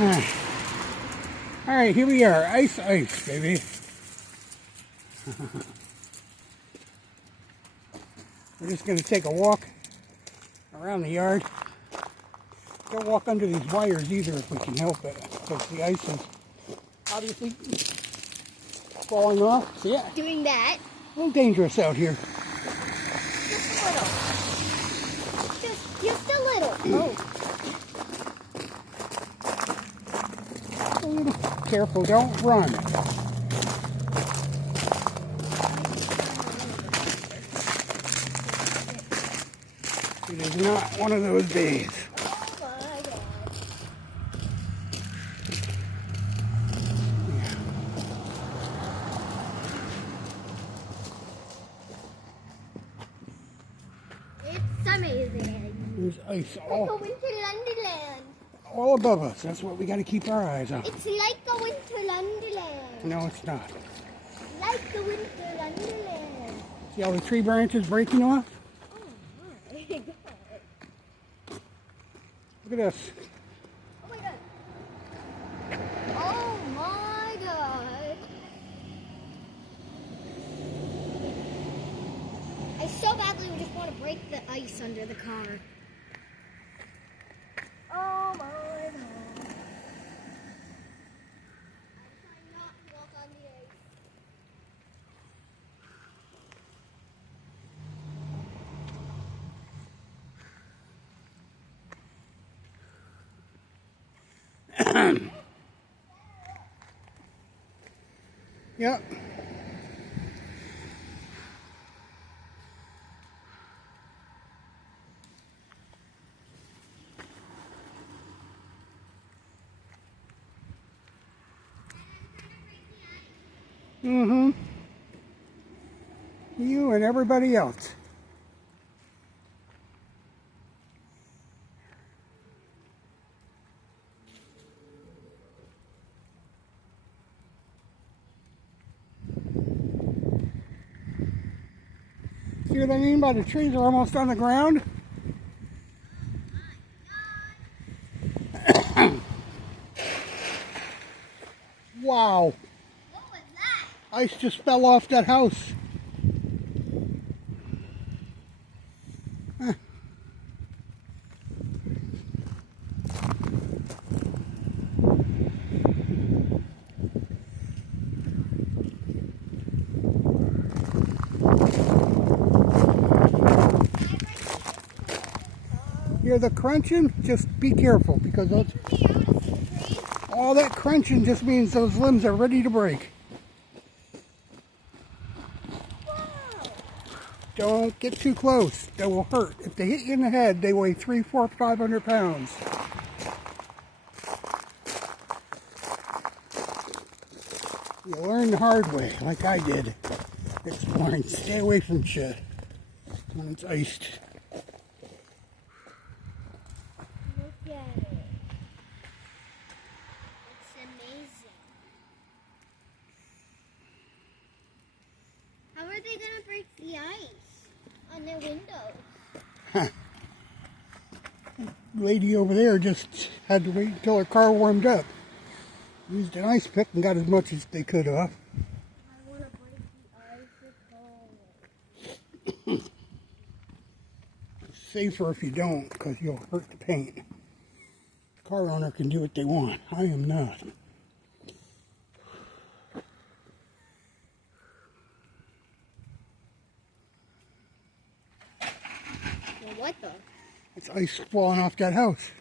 Alright, here we are. Ice, baby. We're just going to take a walk around the yard. Don't walk under these wires either if we can help it, because the ice is obviously falling off. So yeah, doing that. A little dangerous out here. Just a little. Just a little. Oh. Careful, don't run. It is not one of those days. It's amazing. There's ice all above us. That's what we got to keep our eyes on. It's like a winter wonderland. No, it's not. Like the winter wonderland. See all the tree branches breaking off? Oh my god. Look at this. Oh my god. Oh my god. I so badly would just want to break the ice under the car. Oh my god. I'm trying not to walk on the ice. Yep. Mm-hmm. You and everybody else. See what I mean by the trees are almost on the ground? Wow. What was that? Ice just fell off that house. Huh. Hear the crunching? Just be careful, because those, all that crunching just means those limbs are ready to break. Don't get too close. They will hurt. If they hit you in the head, they weigh 300, 400, 500 pounds. You learn the hard way, like I did. Exploring. Stay away from shit when it's iced. Look at it. It's amazing. How are they going to break the ice on their windows? Huh. Lady over there just had to wait until her car warmed up. Used an ice pick and got as much as they could off. I want to break the ice. It's safer if you don't, because you'll hurt the paint. The car owner can do what they want. I am not. Well, what the? It's ice falling off that house.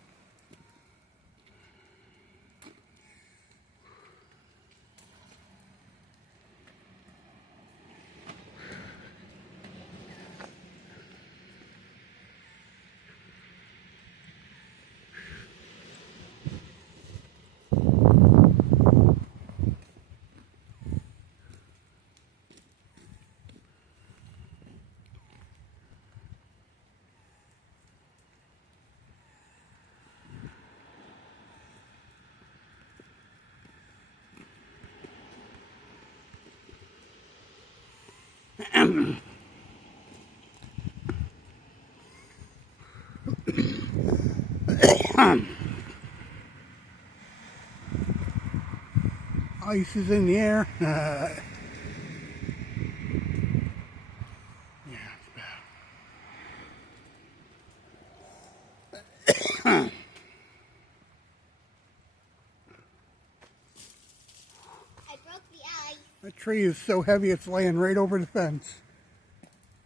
Ice is in the air. Yeah, it's bad. I broke the ice. That tree is so heavy it's laying right over the fence.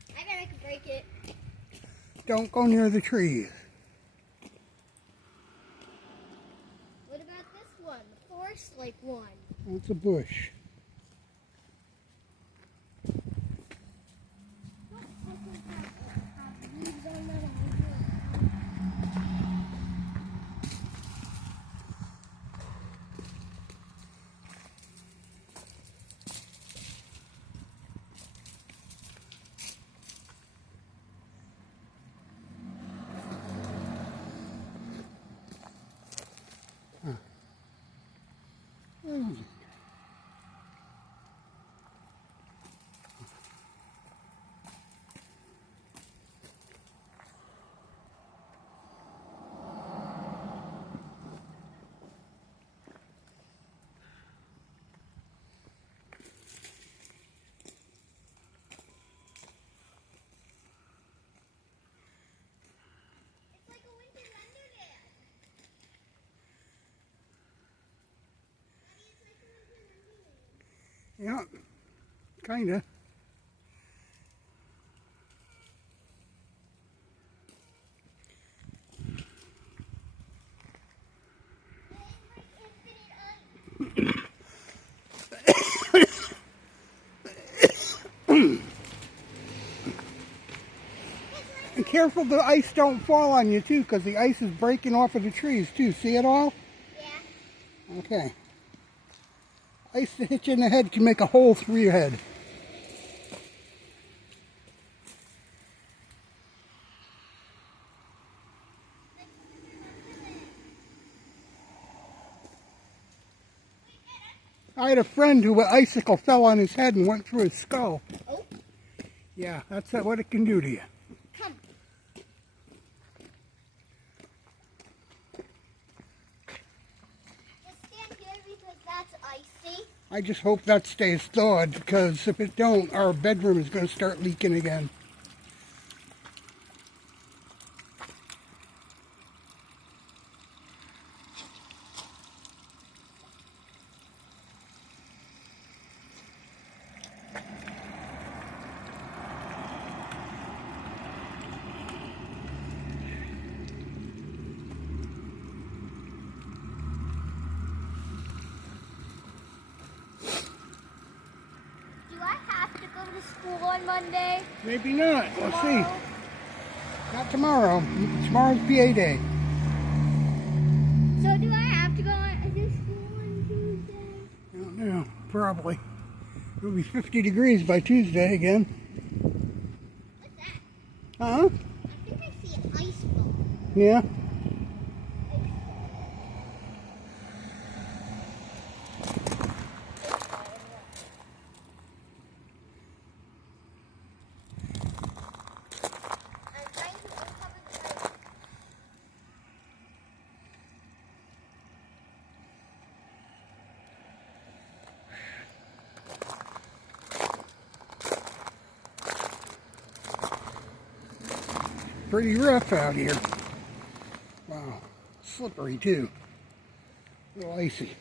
I bet I could break it. Don't go near the trees. What about this one? The forest-like one. That's a bush. Leaves on that. It's like a winter wonderland. Daddy, it's like a winter wonderland. Yeah, kinda. And careful the ice don't fall on you too, because the ice is breaking off of the trees too. See it all? Yeah. Okay. Ice to hit you in the head can make a hole through your head. I had a friend who an icicle fell on his head and went through his skull. Oh. Yeah, that's what it can do to you. Come. Just stand here because that's icy. I just hope that stays thawed, because if it don't, our bedroom is going to start leaking again. Do I have to go to school on Monday? Maybe not. We'll see. Tomorrow? Not tomorrow. Tomorrow's PA day. So do I have to go to school on Tuesday? I don't know. Probably. It'll be 50 degrees by Tuesday again. What's that? Huh? I think I see an ice ball. Yeah. I'm trying to uncover the ice. Pretty rough out here. Wow. Slippery too. A little icy.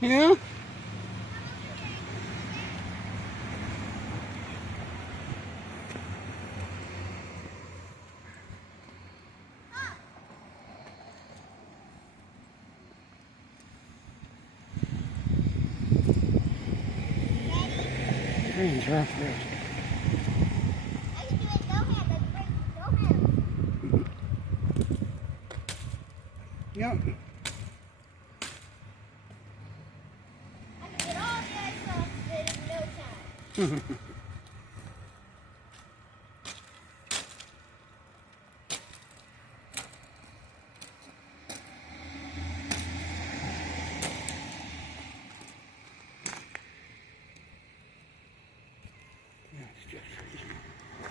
Yeah? Rain's rough there. I can do it. Go ahead. Let's break. Go ahead. Yep. I can get all the ice off in no time. Yeah, it's just freezing. I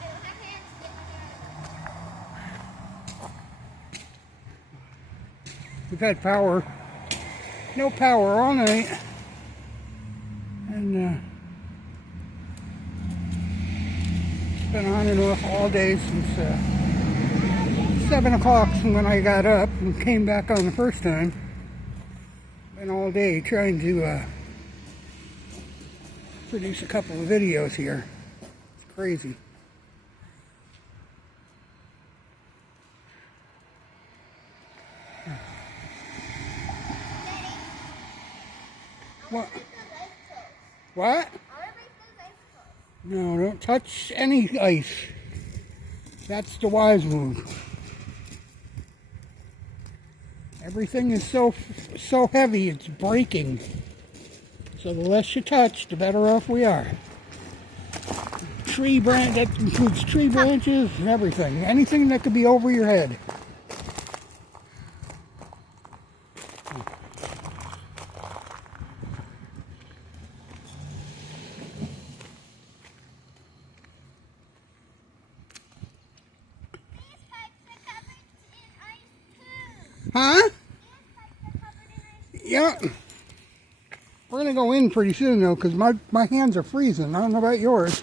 don't have hands to get my hair. We've had power, no power all night, and it's been on and off all day since 7 o'clock when I got up and came back on the first time. Been all day trying to produce a couple of videos here. It's crazy. What? What? No, don't touch any ice. That's the wise move. Everything is so heavy, it's breaking. So the less you touch, the better off we are. That includes tree branches and everything. Anything that could be over your head. These pipes are covered in ice too. Huh? These pipes are covered in ice. Yeah. We're going to go in pretty soon, though, because my hands are freezing. I don't know about yours.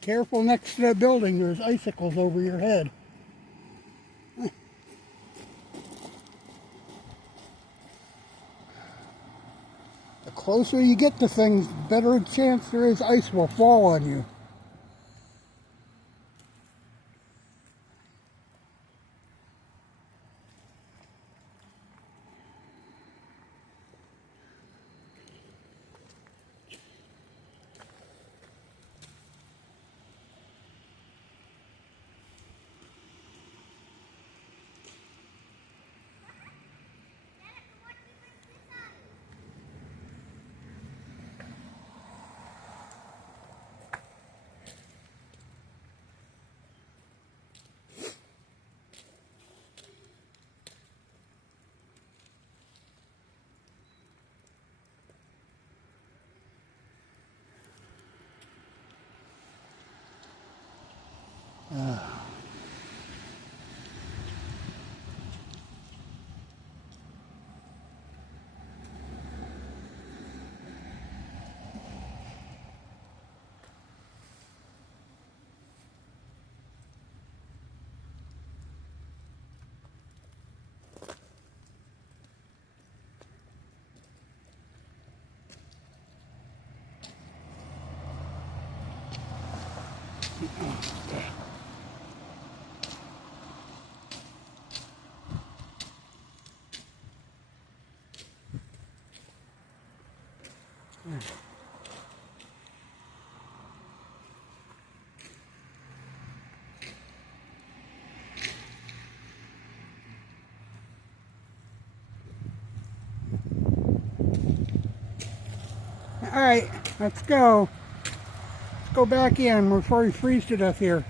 Careful next to that building. There's icicles over your head. The closer you get to things, the better chance there is ice will fall on you. All right, let's go. Let's go back in before we freeze to death here.